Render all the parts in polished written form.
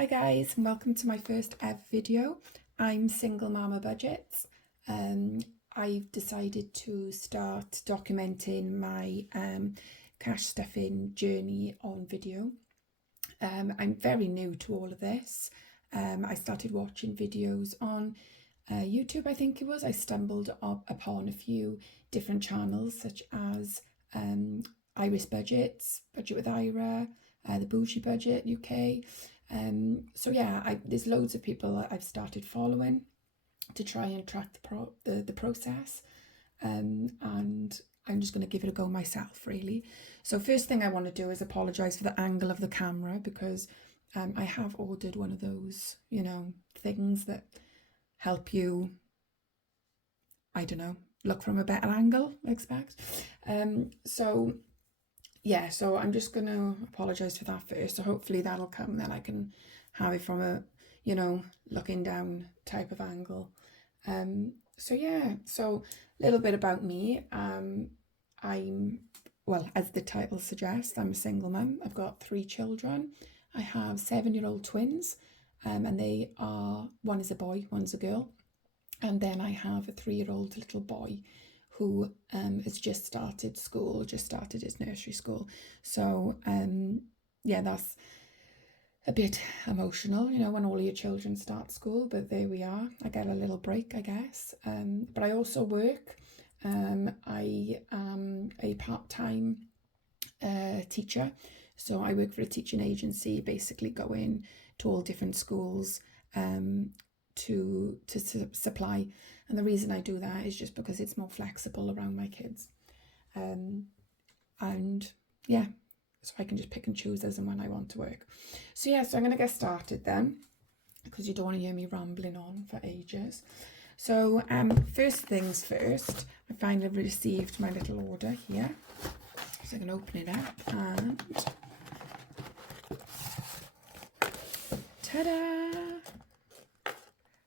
Hi guys, and welcome to my first ever video. I'm Single Mama Budgets. I've decided to start documenting my cash stuffing journey on video. I'm very new to all of this. I started watching videos on YouTube, I think it was. I stumbled upon a few different channels such as Iris Budgets, Budget with Ira, the Bougie Budget UK. So yeah, there's loads of people I've started following to try and track the process, and I'm just going to give it a go myself, really. So first thing I want to do is apologise for the angle of the camera, because I have ordered one of those, things that help you, I don't know, look from a better angle, I expect. So yeah, so I'm just going to apologise for that first. So hopefully that'll come, then I can have it from a, looking down type of angle. So yeah, so a little bit about me. Well, as the title suggests, I'm a single mum. I've got 3 children. I have 7-year-old twins, and they are, one is a boy, one's a girl. And then I have a 3-year-old little boy who has just started school, just started his nursery school. So yeah, that's a bit emotional, when all your children start school, but there we are. I get a little break, I guess. But I also work. I am a part-time teacher. So I work for a teaching agency, basically going to all different schools to supply. And the reason I do that is just because it's more flexible around my kids. And yeah, so I can just pick and choose as and when I want to work. So yeah, so I'm going to get started then, because you don't want to hear me rambling on for ages. So first things first, I finally received my little order here. So I can open it up and ta-da!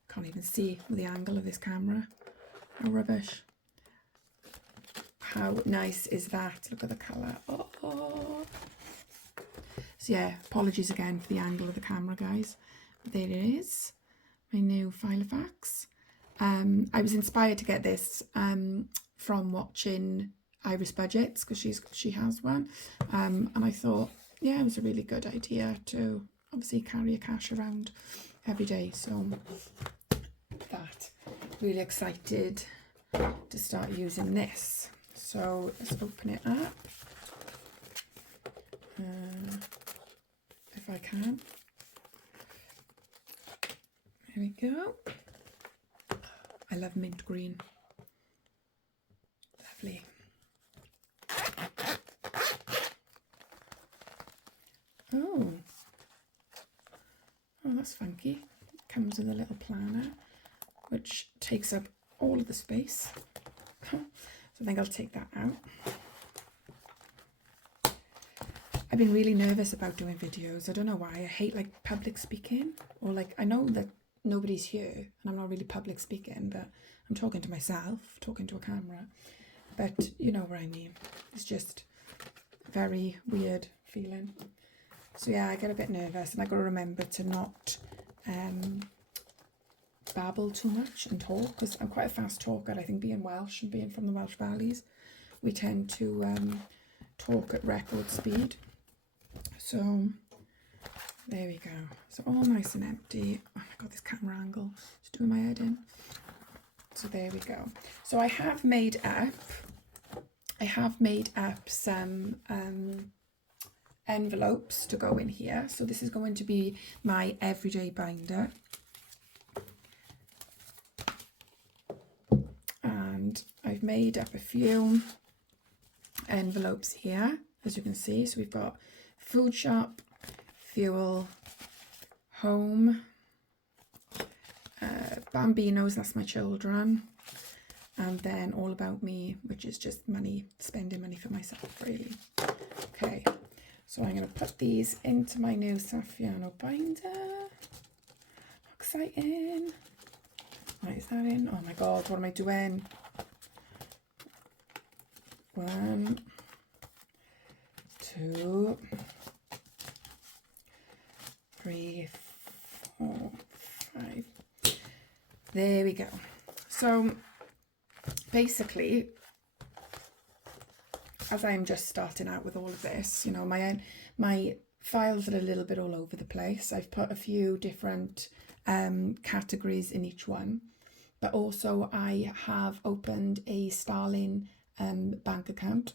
Can't even see with the angle of this camera. How rubbish. How nice is that? Look at the colour. Oh. So yeah, apologies again for the angle of the camera, guys. But there it is, my new Filofax. I was inspired to get this from watching Iris Budgets, because she has one. And I thought, yeah, it was a really good idea to obviously carry your cash around every day. So that, really excited to start using this. So let's open it up if I can. There we go. I love mint green. Lovely. Oh, that's funky. It comes with a little planner, which takes up all of the space. So I think I'll take that out. I've been really nervous about doing videos. I don't know why. I hate public speaking, or I know that nobody's here and I'm not really public speaking, but I'm talking to myself, talking to a camera. But you know what I mean. It's just a very weird feeling. So yeah, I get a bit nervous, and I got to remember to not babble too much and talk, because I'm quite a fast talker. I think being Welsh and being from the Welsh Valleys, we tend to talk at record speed. So there we go. So all nice and empty. Oh my god, this camera angle is doing my head in. So there we go. So I have made up some envelopes to go in here. So this is going to be my everyday binder. And I've made up a few envelopes here, as you can see. So we've got food shop, fuel, home, Bambinos, that's my children, and then all about me, which is just money, spending money for myself, really. Okay, so I'm going to put these into my new Saffiano binder. Exciting. Right, is that in? Oh my god, what am I doing? 1, 2, 3, there we go. So basically, as I'm just starting out with all of this, you know, my files are a little bit all over the place. I've put a few different categories in each one, but also I have opened a Starling bank account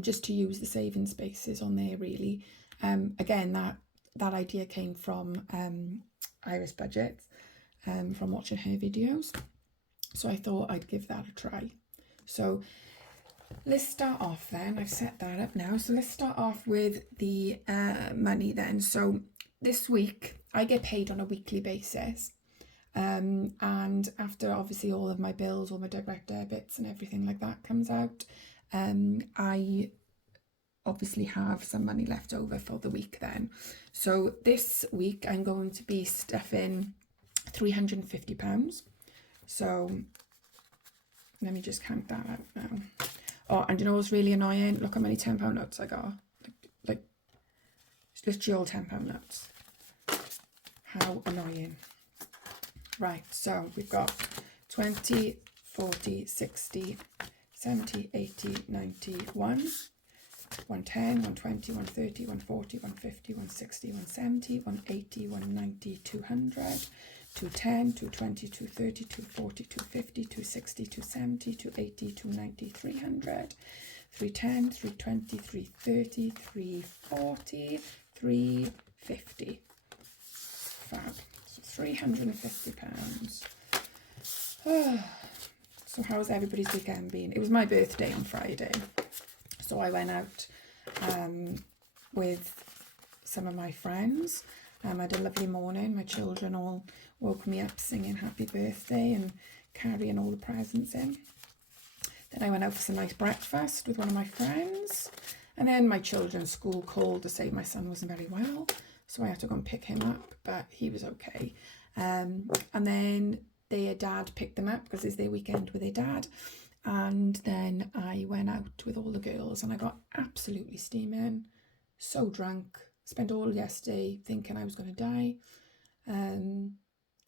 just to use the saving spaces on there, really. Again, that idea came from Iris Budgets, from watching her videos. So I thought I'd give that a try. So let's start off then. I've set that up now. So let's start off with the money then. So this week I get paid on a weekly basis. And after obviously all of my bills, all my direct debits and everything like that comes out, I obviously have some money left over for the week then. So this week I'm going to be stuffing £350. So let me just count that out now. Oh, and you know what's really annoying? Look how many £10 notes I got. Like it's literally all £10 notes. How annoying. Right, so we've got 20, 40, 60, 70, 80, 90, 110, 120, 130, 140, 150, 160, 170, 180, 190, 200, 210, 220, 230, 240, 250, 260, 270, 280, 290, 300, 310, 320, 330, 340, 350. Fab. So £350. So how's everybody's weekend been? It was my birthday on Friday, so I went out with some of my friends. I had a lovely morning. My children all woke me up singing happy birthday and carrying all the presents in. Then I went out for some nice breakfast with one of my friends, and then my children's school called to say my son wasn't very well, so I had to go and pick him up, but he was okay. And then their dad picked them up because it's their weekend with their dad. And then I went out with all the girls and I got absolutely steaming, so drunk, spent all yesterday thinking I was going to die.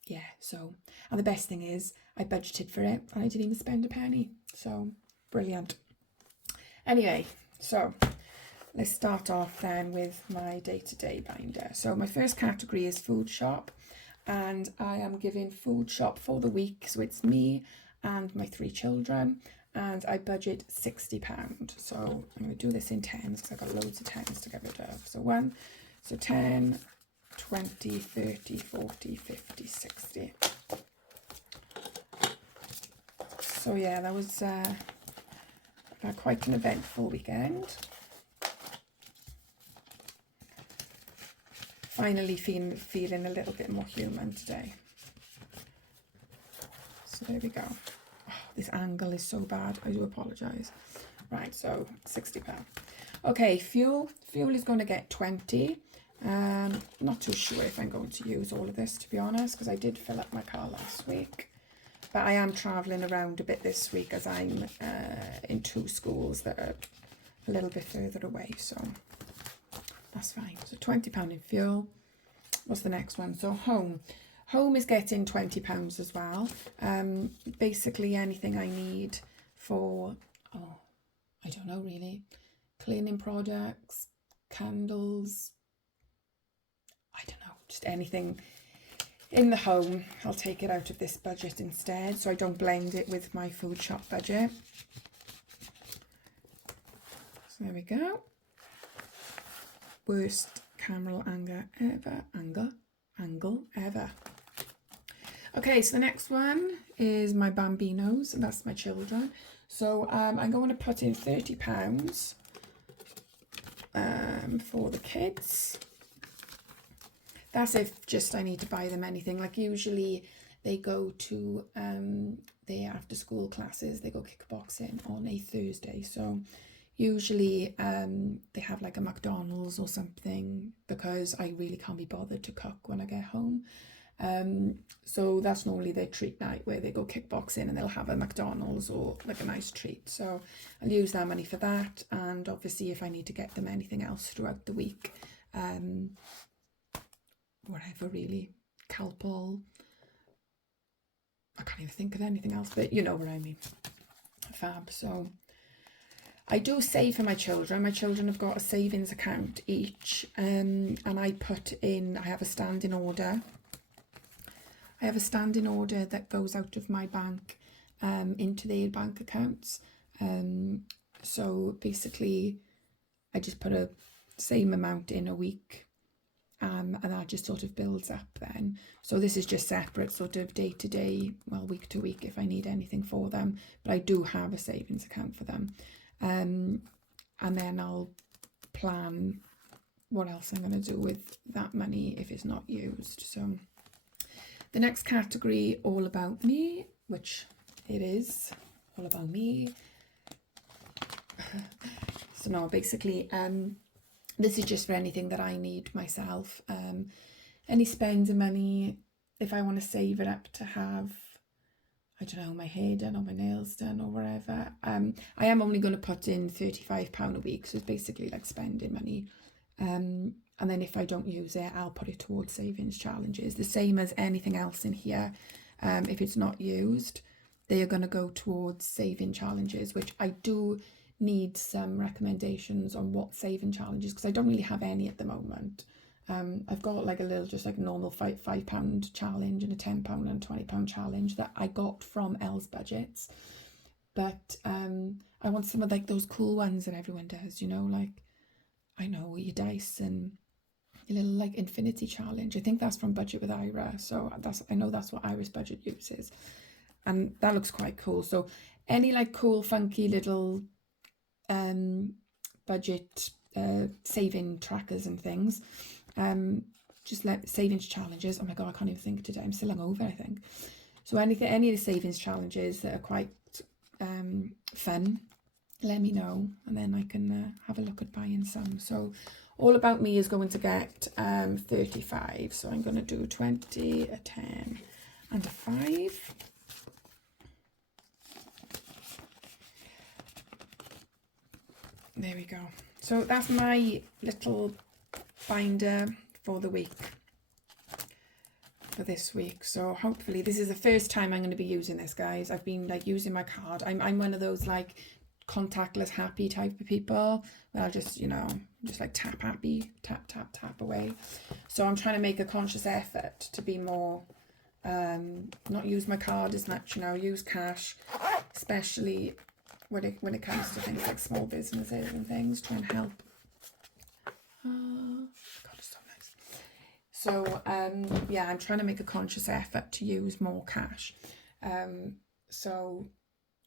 Yeah, so, and the best thing is I budgeted for it and I didn't even spend a penny. So brilliant. Anyway, so let's start off then with my day-to-day binder. So my first category is food shop, and I am giving food shop for the week. So it's me and my 3 children, and I budget £60. So I'm going to do this in tens because I've got loads of tens to get rid of. So 10, 20, 30, 40, 50, 60. So yeah, that was quite an eventful weekend. Finally feeling a little bit more human today. So there we go. Oh, this angle is so bad. I do apologise. Right, so £60. Okay, fuel. Fuel is going to get 20. Not too sure if I'm going to use all of this, to be honest, because I did fill up my car last week. But I am travelling around a bit this week as I'm in 2 schools that are a little bit further away, so that's fine. So £20 in fuel. What's the next one? So home. Home is getting £20 as well. Basically anything I need for, I don't know really, cleaning products, candles, I don't know, just anything in the home. I'll take it out of this budget instead, so I don't blend it with my food shop budget. So there we go. Worst camera angle ever. Okay, so the next one is my bambinos, and that's my children. So I'm going to put in £30 for the kids. That's if just I need to buy them anything. Like usually they go to their after school classes, they go kickboxing on a Thursday. So usually they have like a McDonald's or something because I really can't be bothered to cook when I get home. So that's normally their treat night where they go kickboxing and they'll have a McDonald's or like a nice treat. So I'll use that money for that, and obviously if I need to get them anything else throughout the week, whatever really, Calpol, I can't even think of anything else, but you know what I mean. Fab. So I do save for my children. My children have got a savings account each, and I put in, I have a standing order. I have a standing order that goes out of my bank into their bank accounts. So basically, I just put a same amount in a week, and that just sort of builds up then. So this is just separate, sort of day to day, well, week to week if I need anything for them. But I do have a savings account for them. And then I'll plan what else I'm going to do with that money if it's not used. So the next category, all about me, which it is all about me. So no, basically, this is just for anything that I need myself. Any spending money, if I want to save it up to have, I don't know, my hair done or my nails done or whatever. I am only going to put in £35 a week, so it's basically like spending money. And then if I don't use it, I'll put it towards savings challenges. The same as anything else in here. If it's not used, they are going to go towards saving challenges, which I do need some recommendations on what saving challenges, because I don't really have any at the moment. I've got like a little, just like normal £5 challenge and a £10 and a £20 challenge that I got from Elle's Budgets. But I want some of like those cool ones that everyone does, you know, like, I know, your dice and your little like infinity challenge. I think that's from Budget with Ira. So I know that's what Ira's budget uses. And that looks quite cool. So any like cool, funky little budget saving trackers and things, just like savings challenges. Oh my god, I can't even think today. I'm still hungover, I think. So any of the savings challenges that are quite fun, let me know, and then I can have a look at buying some. So all about me is going to get 35. So I'm going to do 20, a 10, and a 5. There we go. So that's my little binder for the week, for this week. So hopefully this is the first time I'm going to be using this, guys. I've been like using my card. I'm one of those like contactless happy type of people where I'll just, you know, just like tap happy, tap tap tap away. So I'm trying to make a conscious effort to be more not use my card as much, you know, use cash, especially when it comes to things like small businesses and things, try and help. God, it's so nice. So yeah, I'm trying to make a conscious effort to use more cash. So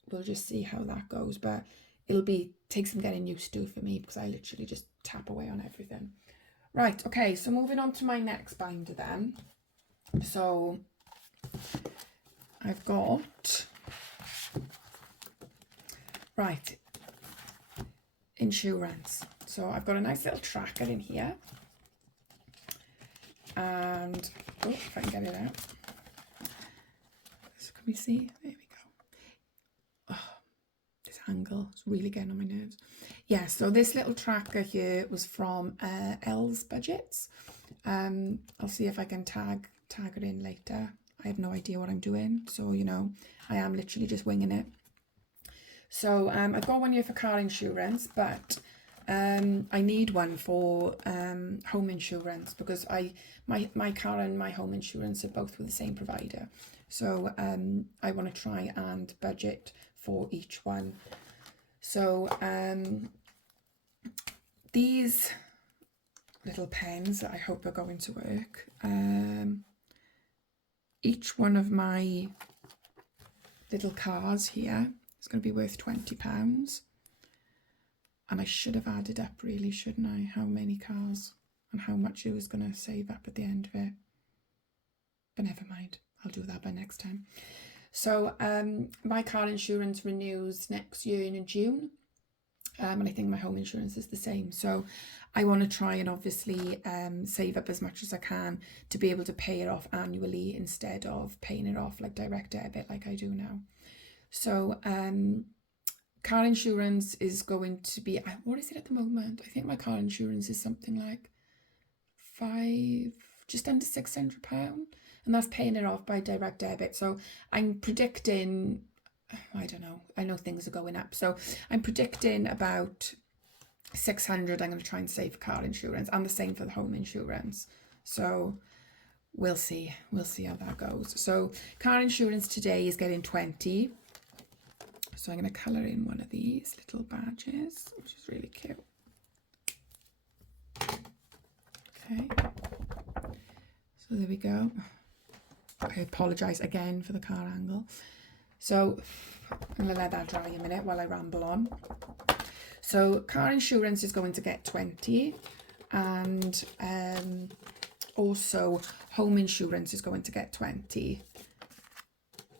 we'll just see how that goes, but it'll take some getting used to for me, because I literally just tap away on everything. Right, okay, so moving on to my next binder then. So I've got, right, insurance. So I've got a nice little tracker in here, and oh, if I can get it out, so can we see? There we go. Oh, this angle is really getting on my nerves. Yeah, so this little tracker here was from Elle's Budgets. I'll see if I can tag it in later. I have no idea what I'm doing, so you know, I am literally just winging it. So I've got one here for car insurance, but I need one for home insurance, because my car and my home insurance are both with the same provider. So I want to try and budget for each one. So these little pens, I hope are going to work. Each one of my little cars here is going to be worth £20. And I should have added up, really, shouldn't I, how many cars and how much it was going to save up at the end of it. But never mind, I'll do that by next time. So my car insurance renews next year in June. And I think my home insurance is the same. So I want to try and obviously save up as much as I can to be able to pay it off annually instead of paying it off like direct debit like I do now. So car insurance is going to be, what is it at the moment? I think my car insurance is something like just under £600. and that's paying it off by direct debit. So I'm predicting, I don't know, I know things are going up, so I'm predicting about 600 I'm going to try and save for car insurance, and the same for the home insurance. So we'll see how that goes. So car insurance today is getting 20. So I'm going to colour in one of these little badges, which is really cute. Okay, so there we go. I apologise again for the car angle. So I'm going to let that dry a minute while I ramble on. So car insurance is going to get 20, and also home insurance is going to get 20.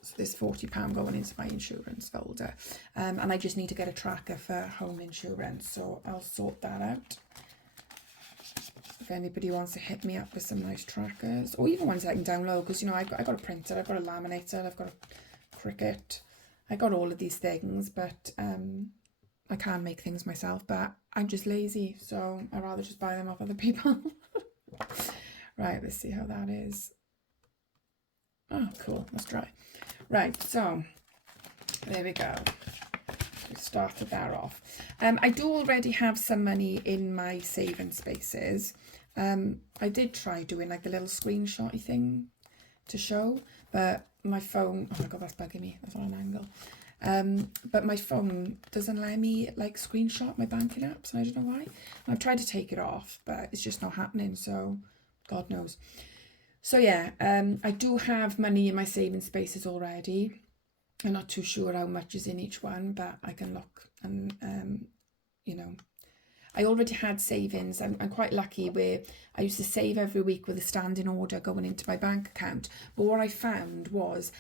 So there's £40 going into my insurance folder, and I just need to get a tracker for home insurance, so I'll sort that out. If anybody wants to hit me up with some nice trackers, or even ones I can download, because you know I've got a printer, I've got a laminator, I've got a Cricut, I got all of these things, but I can make things myself, but I'm just lazy, so I'd rather just buy them off other people. Right, let's see how that is. Oh, cool, that's dry. Right, so there we go. We started that off. I do already have some money in my saving spaces. I did try doing like the little screenshotty thing to show, but my phone, oh my god, that's bugging me, that's on an angle. But my phone doesn't let me like screenshot my banking apps, and I don't know why. And I've tried to take it off, but it's just not happening, so God knows. So yeah, I do have money in my saving spaces already. I'm not too sure how much is in each one, but I can look, and you know, I already had savings. I'm quite lucky where I used to save every week with a standing order going into my bank account. But what I found was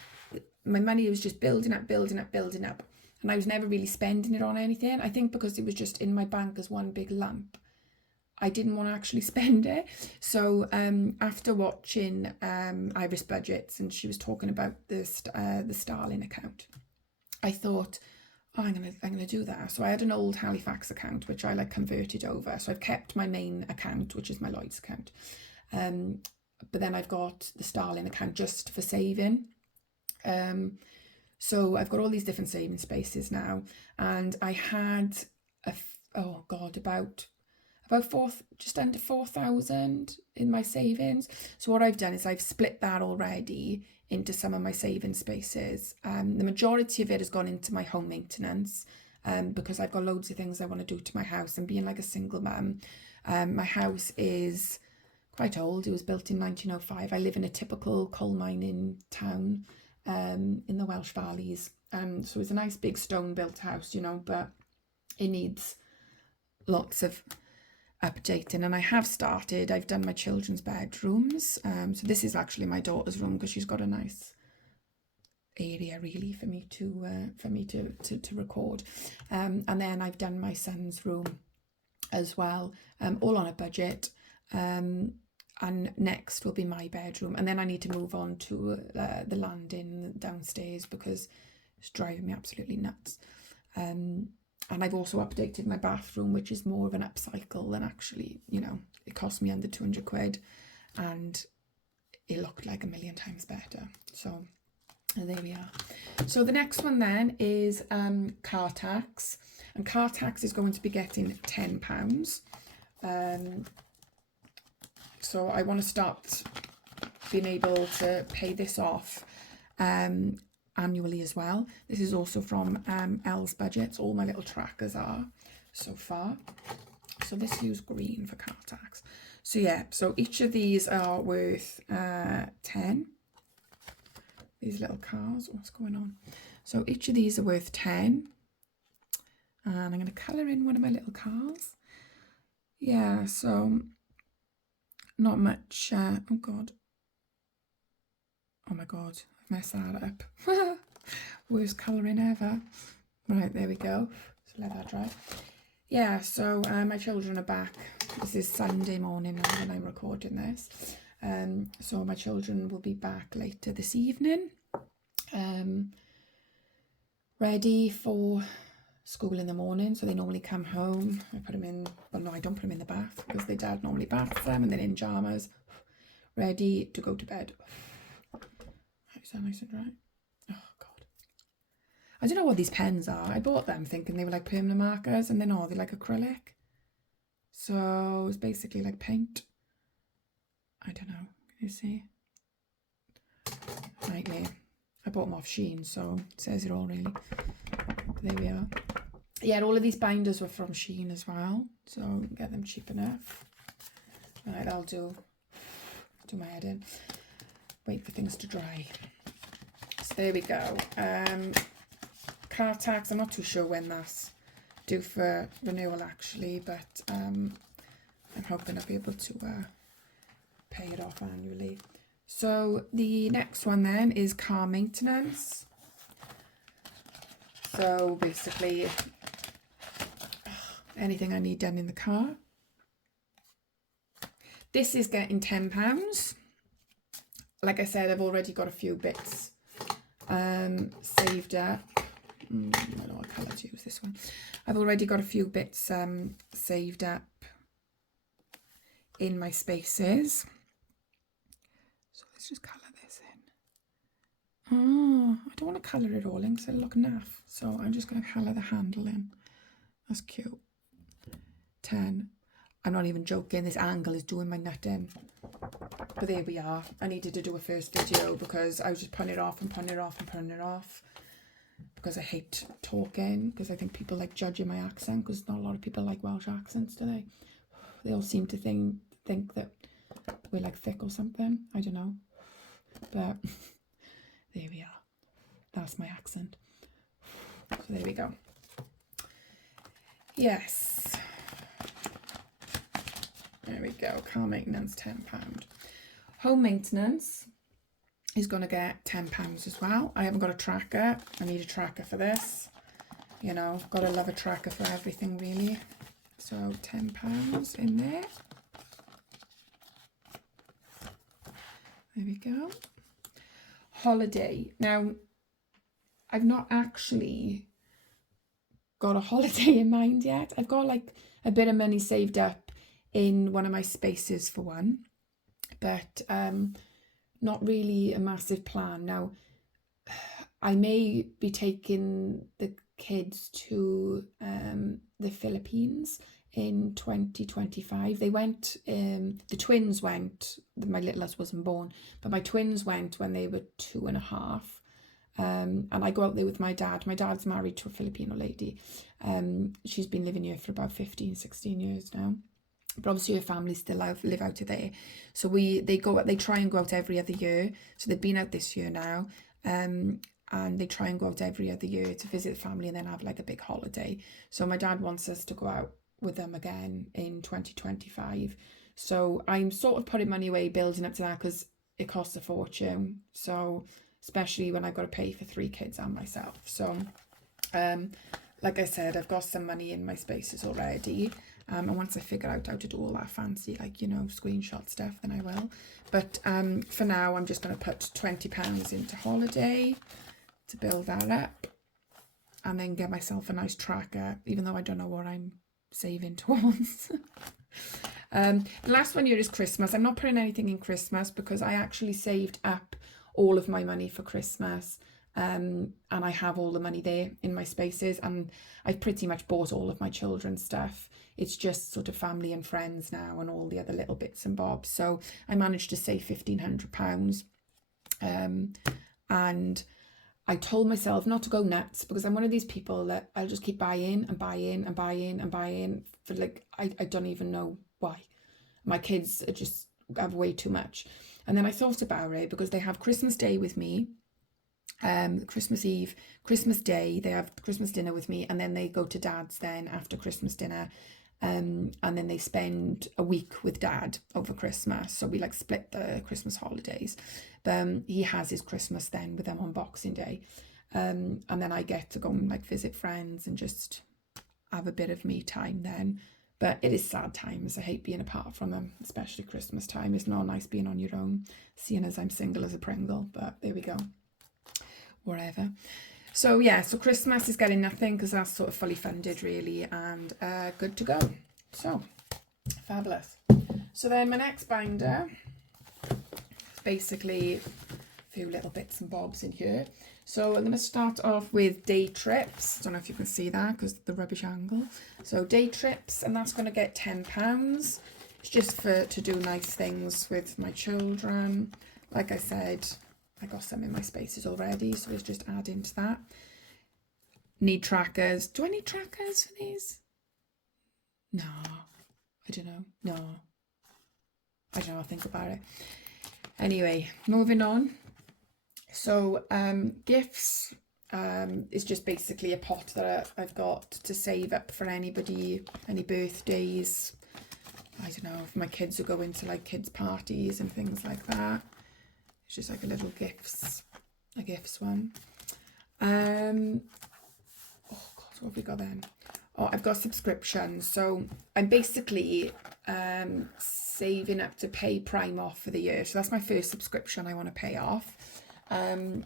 my money was just building up, and I was never really spending it on anything. I think because it was just in my bank as one big lump, I didn't want to actually spend it. So after watching Iris Budgets, and she was talking about the Starling account, I thought, oh, I'm gonna do that. So I had an old Halifax account which I like converted over. So I've kept my main account, which is my Lloyd's account, but then I've got the Starling account just for saving. So I've got all these different saving spaces now, and I had just under 4,000 in my savings. So what I've done is I've split that already into some of my saving spaces. The majority of it has gone into my home maintenance, because I've got loads of things I want to do to my house, and being like a single mum, my house is quite old. It was built in 1905. I live in a typical coal mining town in the Welsh valleys, so it's a nice big stone built house, you know, but it needs lots of updating, and I have started. I've done my children's bedrooms, so this is actually my daughter's room because she's got a nice area really for me to record, and then I've done my son's room as well, all on a budget, and next will be my bedroom, and then I need to move on to the landing downstairs because it's driving me absolutely nuts. And I've also updated my bathroom, which is more of an upcycle than actually, you know, it cost me under 200 quid and it looked like a million times better. So there we are. So the next one then is car tax, and car tax is going to be getting £10. So I want to start being able to pay this off annually as well. This is also from Elle's Budgets. All my little trackers are so far. So this use green for car tax. So yeah, so each of these are worth 10. These little cars, what's going on? So each of these are worth 10. And I'm going to colour in one of my little cars. Yeah, so not much. Oh God. Oh my God, I've messed that up. Worst colouring ever. Right, there we go. So let that dry. Yeah, so my children are back. This is Sunday morning now when I'm recording this. So my children will be back later this evening. Ready for school in the morning. So they normally come home. I put them in, well no, I don't put them in the bath because their dad normally baths them, and then in pyjamas, ready to go to bed. Is that nice and dry? Oh God. I don't know what these pens are. I bought them thinking they were like permanent markers, and then they're like acrylic. So it's basically like paint. I don't know. Can you see? Nightmare. I bought them off Shein, so it says it all really. But there we are. Yeah, all of these binders were from Shein as well, so get them cheap enough. Right, I'll do my head in. Wait for things to dry. So there we go. Car tax, I'm not too sure when that's due for renewal actually, but I'm hoping I'll be able to pay it off annually. So the next one then is car maintenance. So basically anything I need done in the car. This is getting £10. Like I said, I've already got a few bits saved up. I don't know what colour to use this one. I've already got a few bits saved up in my spaces. So let's just colour this in. Oh, I don't want to colour it all in because it'll look naff. So I'm just going to colour the handle in. That's cute. 10. I'm not even joking, this angle is doing my nut in. But there we are. I needed to do a first video because I was just putting it off and putting it off and putting it off. Because I hate talking, because I think people like judging my accent, because not a lot of people like Welsh accents, do they? They all seem to think that we're like thick or something. I don't know. But there we are. That's my accent. So there we go. Yes. There we go. Car maintenance, £10. Home maintenance is going to get £10 as well. I haven't got a tracker. I need a tracker for this. You know, got to love a tracker for everything really. So £10 in there. There we go. Holiday. Now, I've not actually got a holiday in mind yet. I've got like a bit of money saved up in one of my spaces for one, but not really a massive plan. Now, I may be taking the kids to the Philippines in 2025. They went, the twins went, my littlest wasn't born, but my twins went when they were 2.5. And I go out there with my dad. My dad's married to a Filipino lady. She's been living here for about 15, 16 years now. But obviously her family still live out of there. So they try and go out every other year. So they've been out this year now. And they try and go out every other year to visit the family and then have like a big holiday. So my dad wants us to go out with them again in 2025. So I'm sort of putting money away building up to that because it costs a fortune. So especially when I've got to pay for 3 kids and myself. So like I said, I've got some money in my spaces already. And once I figure out how to do all that fancy, like, you know, screenshot stuff, then I will. But for now, I'm just going to put £20 into holiday to build that up. And then get myself a nice tracker, even though I don't know what I'm saving towards. The last one here is Christmas. I'm not putting anything in Christmas because I actually saved up all of my money for Christmas. And I have all the money there in my spaces, and I've pretty much bought all of my children's stuff. It's just sort of family and friends now and all the other little bits and bobs. So I managed to save £1,500. And I told myself not to go nuts because I'm one of these people that I'll just keep buying and buying and buying and buying for like, I don't even know why. My kids are just have way too much. And then I thought about it because they have Christmas Day with me. Christmas Eve, Christmas Day, they have Christmas dinner with me, and then they go to Dad's then after Christmas dinner, and then they spend a week with Dad over Christmas. So we like split the Christmas holidays. He has his Christmas then with them on Boxing Day, and then I get to go and like visit friends and just have a bit of me time then. But it is sad times. I hate being apart from them, especially Christmas time. It's not nice being on your own, seeing as I'm single as a Pringle, but there we go. Whatever. So yeah, so Christmas is getting nothing because that's sort of fully funded really, and good to go. So fabulous. So then my next binder is basically few little bits and bobs in here. So I'm going to start off with day trips. Don't know if you can see that because the rubbish angle. So day trips, and that's going to get £10. It's just to do nice things with my children. Like I said, I got some in my spaces already, so it's just adding to that. Need trackers. Do I need trackers for these? No, I don't know. No, I don't know. I'll think about it. Anyway, moving on. So gifts is just basically a pot that I've got to save up for anybody, any birthdays. I don't know if my kids are going to like kids parties and things like that. It's just like a little gifts one. Oh God, what have we got then? Oh, I've got subscriptions. So I'm basically saving up to pay Prime off for the year. So that's my first subscription I want to pay off.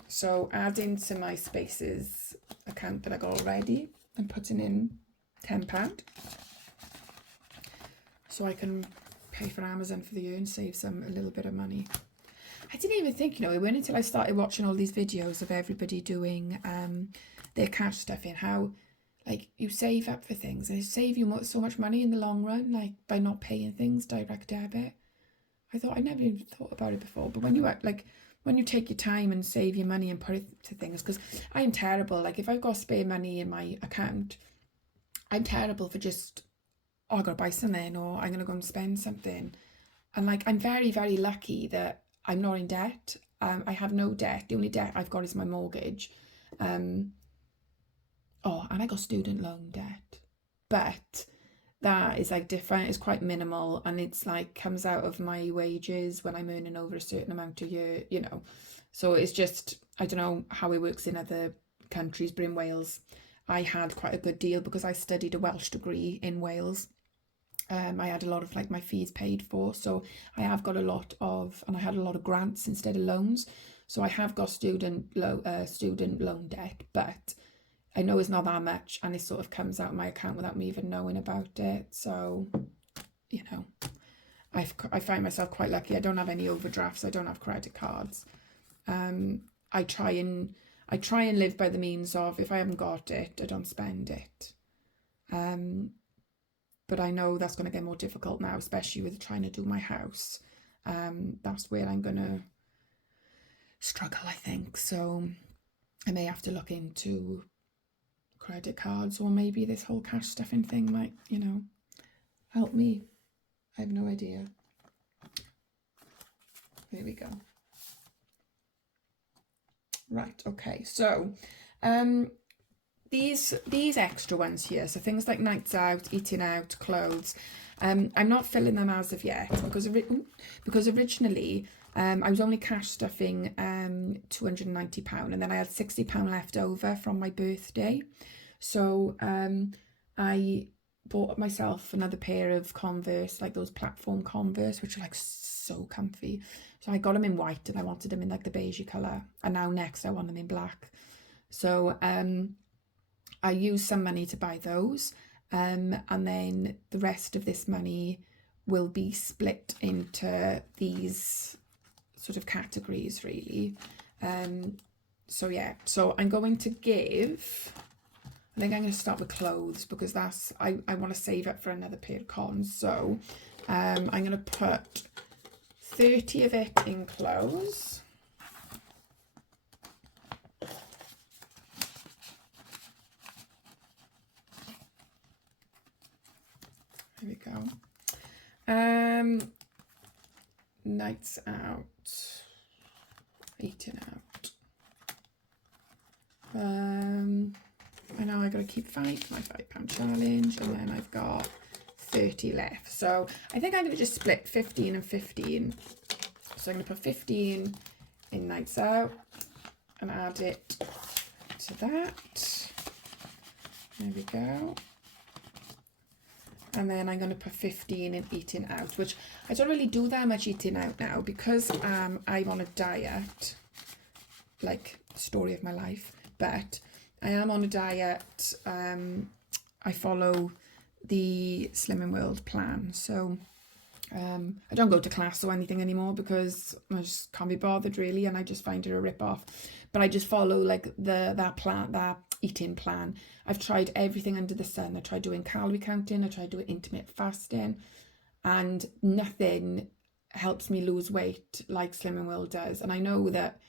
So adding to my Spaces account that I got already and putting in £10. So I can pay for Amazon for the year and save a little bit of money. I didn't even think, it wasn't until I started watching all these videos of everybody doing their cash stuff in how like you save up for things and it save you so much money in the long run, like by not paying things direct debit. I never even thought about it before, but when you take your time and save your money and put it to things, because I am terrible. Like if I've got spare money in my account, I'm terrible for just, oh, I gotta buy something or I'm gonna go and spend something. And like I'm very, very lucky that I'm not in debt. I have no debt. The only debt I've got is my mortgage. Oh, and I got student loan debt, but that is like different. It's quite minimal, and it's like comes out of my wages when I'm earning over a certain amount a year, So it's just, I don't know how it works in other countries, but in Wales, I had quite a good deal because I studied a Welsh degree in Wales. I had a lot of like my fees paid for, so I have got and I had a lot of grants instead of loans. So I have got student loan debt, but I know it's not that much, and it sort of comes out of my account without me even knowing about it. So, I find myself quite lucky. I don't have any overdrafts. I don't have credit cards. I try and live by the means of, if I haven't got it, I don't spend it. But I know that's going to get more difficult now, especially with trying to do my house. That's where I'm going to struggle, I think. So I may have to look into credit cards, or maybe this whole cash stuffing thing might, help me. I have no idea. There we go. Right, okay, so these extra ones here, so things like nights out, eating out, clothes, I'm not filling them as of yet because originally I was only cash stuffing £290, and then I had £60 left over from my birthday. So I bought myself another pair of Converse, like those platform Converse, which are like so comfy. So I got them in white, and I wanted them in like the beige colour, and now next I want them in black. So I used some money to buy those, and then the rest of this money will be split into these sort of categories, really. So yeah, so I'm going to give, I think I'm going to start with clothes, because that's, I want to save up for another pair of cons. So I'm going to put 30 of it in clothes. There we go. Nights out, eating out. I know I got to keep my £5 challenge, and then I've got 30 left. So I think I'm going to just split 15 and 15. So I'm going to put 15 in nights out and add it to that. There we go. And then I'm going to put 15 in eating out, which I don't really do that much eating out now because I'm on a diet, like story of my life, but I am on a diet. I follow the Slimming World plan. So I don't go to class or anything anymore because I just can't be bothered really, and I just find it a rip off. But I just follow like that eating plan. I've tried everything under the sun. I tried doing calorie counting, I tried doing intermittent fasting, and nothing helps me lose weight like Slimming World does. And I know that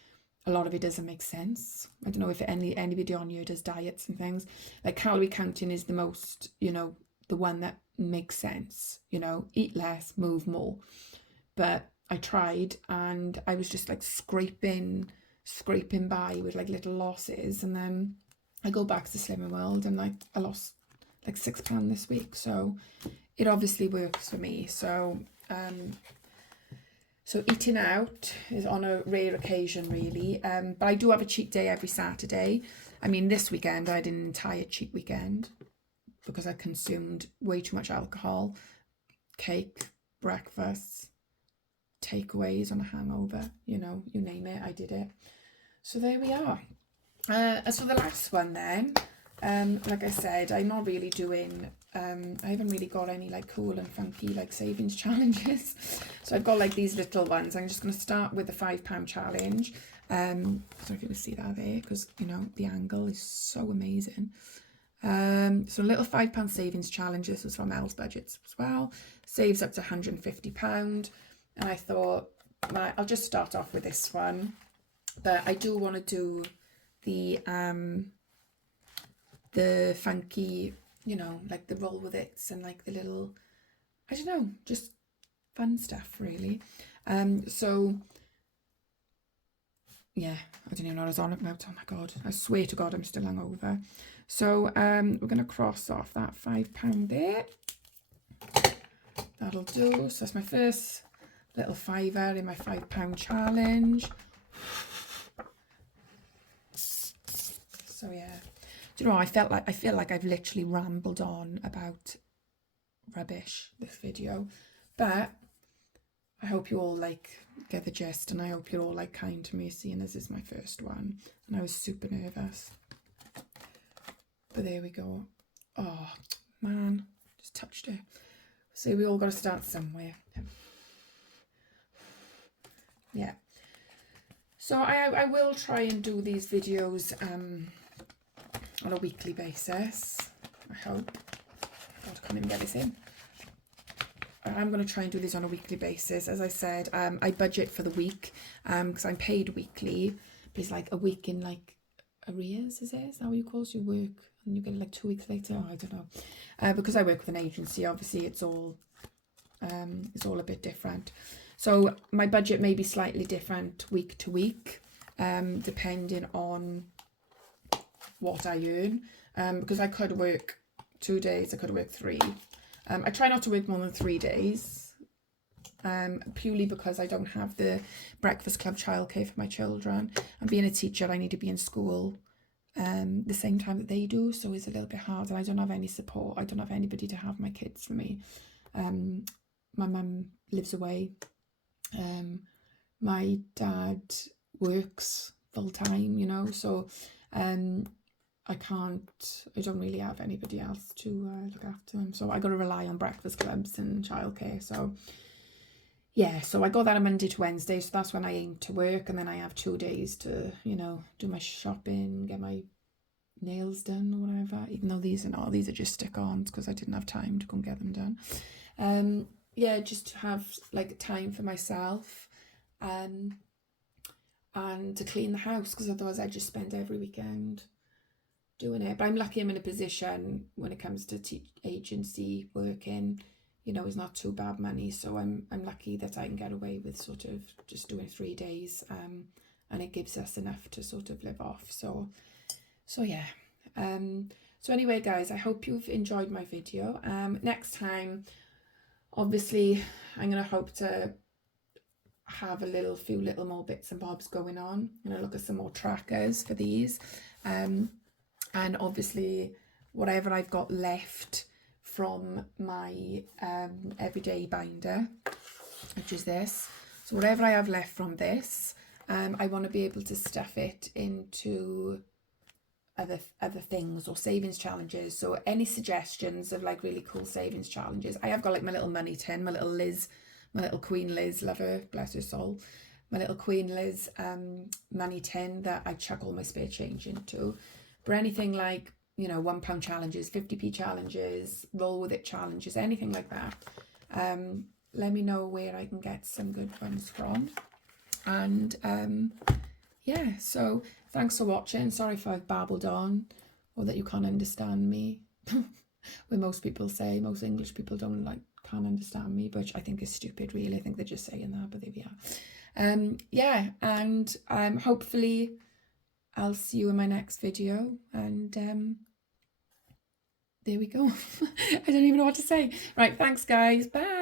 a lot of it doesn't make sense. I don't know if anybody on here does diets and things. Like calorie counting is the most, the one that makes sense, eat less, move more. But I tried and I was just like scraping by with like little losses, and then I go back to Slimming World and like I lost like £6 this week. So it obviously works for me. So so eating out is on a rare occasion really, but I do have a cheat day every Saturday. I mean, this weekend I had an entire cheat weekend because I consumed way too much alcohol, cake, breakfast, takeaways on a hangover, you name it, I did it. So there we are. So the last one then, like I said, I'm not really doing, I haven't really got any like cool and funky like savings challenges. So I've got like these little ones. I'm just going to start with the £5 challenge. I don't know if you can see that there because, the angle is so amazing. So little £5 savings challenge. This was from Elle's Budgets as well. Saves up to £150. And I thought, I'll just start off with this one. But I do want to do the funky, like the roll with it's and like the little, I don't know, just fun stuff really. So yeah, I don't even know what I was on about. Oh my god, I swear to god I'm still hungover. So we're gonna cross off that £5 there. That'll do. So that's my first little fiver in my £5 challenge. So yeah, do you know what, I feel like I've literally rambled on about rubbish this video, but I hope you all like get the gist, and I hope you're all like kind to me, seeing as this is my first one and I was super nervous. But there we go. Oh man, just touched it. So we all got to start somewhere. Yeah. So I will try and do these videos on a weekly basis, I hope. God, I can't even get this in. I'm going to try and do these on a weekly basis. As I said, I budget for the week because I'm paid weekly. But it's like a week in like arrears, is that what you call it? You work and you get it like 2 weeks later. Oh, I don't know. Because I work with an agency, obviously it's all a bit different. So my budget may be slightly different week to week, depending on what I earn. Because I could work 2 days, I could work 3. I try not to work more than 3 days, purely because I don't have the breakfast club childcare for my children. And being a teacher, I need to be in school the same time that they do, so it's a little bit hard, and I don't have any support. I don't have anybody to have my kids for me. My mum lives away. My dad works full time, so I don't really have anybody else to look after them. So I got to rely on breakfast clubs and childcare. So yeah, so I go that on Monday to Wednesday. So that's when I aim to work. And then I have 2 days to, do my shopping, get my nails done or whatever. Even though these are just stick-ons because I didn't have time to go and get them done. Yeah, just to have like time for myself and to clean the house, because otherwise I just spend every weekend doing it. But I'm lucky I'm in a position when it comes to agency working, it's not too bad money. So I'm lucky that I can get away with sort of just doing 3 days, and it gives us enough to sort of live off. So yeah. So anyway, guys, I hope you've enjoyed my video. Next time, obviously, I'm going to hope to have a few little more bits and bobs going on. I'm going to look at some more trackers for these. And obviously, whatever I've got left from my everyday binder, which is this. So whatever I have left from this, I want to be able to stuff it into other things or savings challenges. So any suggestions of like really cool savings challenges? I have got like my little money tin, my little Liz, my little Queen Liz, love her, bless her soul, my little Queen Liz money tin that I chuck all my spare change into. But anything like, you know, £1 challenges, 50p challenges, roll with it challenges, anything like that, let me know where I can get some good ones from. And yeah, so thanks for watching. Sorry if I've babbled on or that you can't understand me. Where most people say, most English people can't understand me, which I think is stupid really. I think they're just saying that, but there we are. Yeah, and hopefully I'll see you in my next video, and there we go. I don't even know what to say. Right, thanks guys, bye.